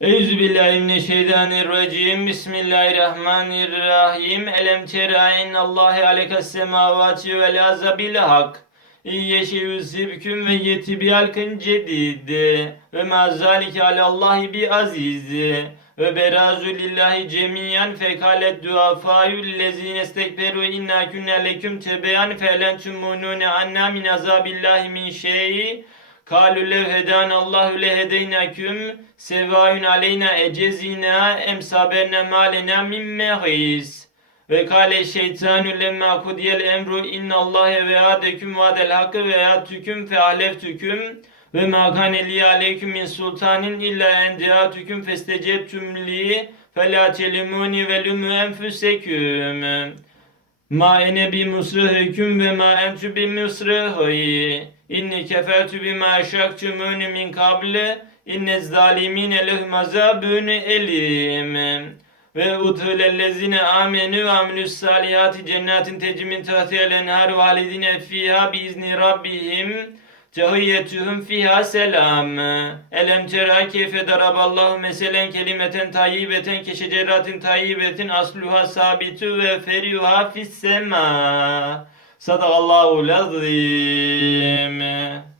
Euzubillahimineşşeytanirracim. Bismillahirrahmanirrahim. Elem tera innallahi alekas semavati vel arza bil hak. İyyeşi yusibküm ve yeti bi halkın cedid. Ve ma zalike alallahi bi aziz. Ve berazu lillahi cemiyen fekalet duafayü lezine estekberu inna künne leküm tebeyan felen tümmunune anna min azabillahi min şeyi. Kalu lev hedana Allahu lehedeyneküm sevayun aleyna ecezina em saberna malena min mehis. Ve kale şeytanu lemma kudiyel emru inna Allahe ve adeküm vadel hakkı ve yatüküm fe aleftüküm ve ma kane li aleyküm min sultanin illa en deatüküm festecebtüm li fe la telimuni ve lumu enfüseküm. Ma ene bi musrihiküm ve ma entü bi musrihi. İnni kefertü bima eşraktumuni min kable. İnne zalimine lehum azabun elim. Ve udhulellezine amenu ve amilus salihati cennetin tecmin tahtiyel enhar validine fiha biizni rabbihim. Tehiyyetuhum fiha selam. Elem tera keyfe daraballahu meselen kelimeten tayyibeten keşeceratin tayyibetin asluha sabitu ve feriha fis sema. Sadakallahu lazim.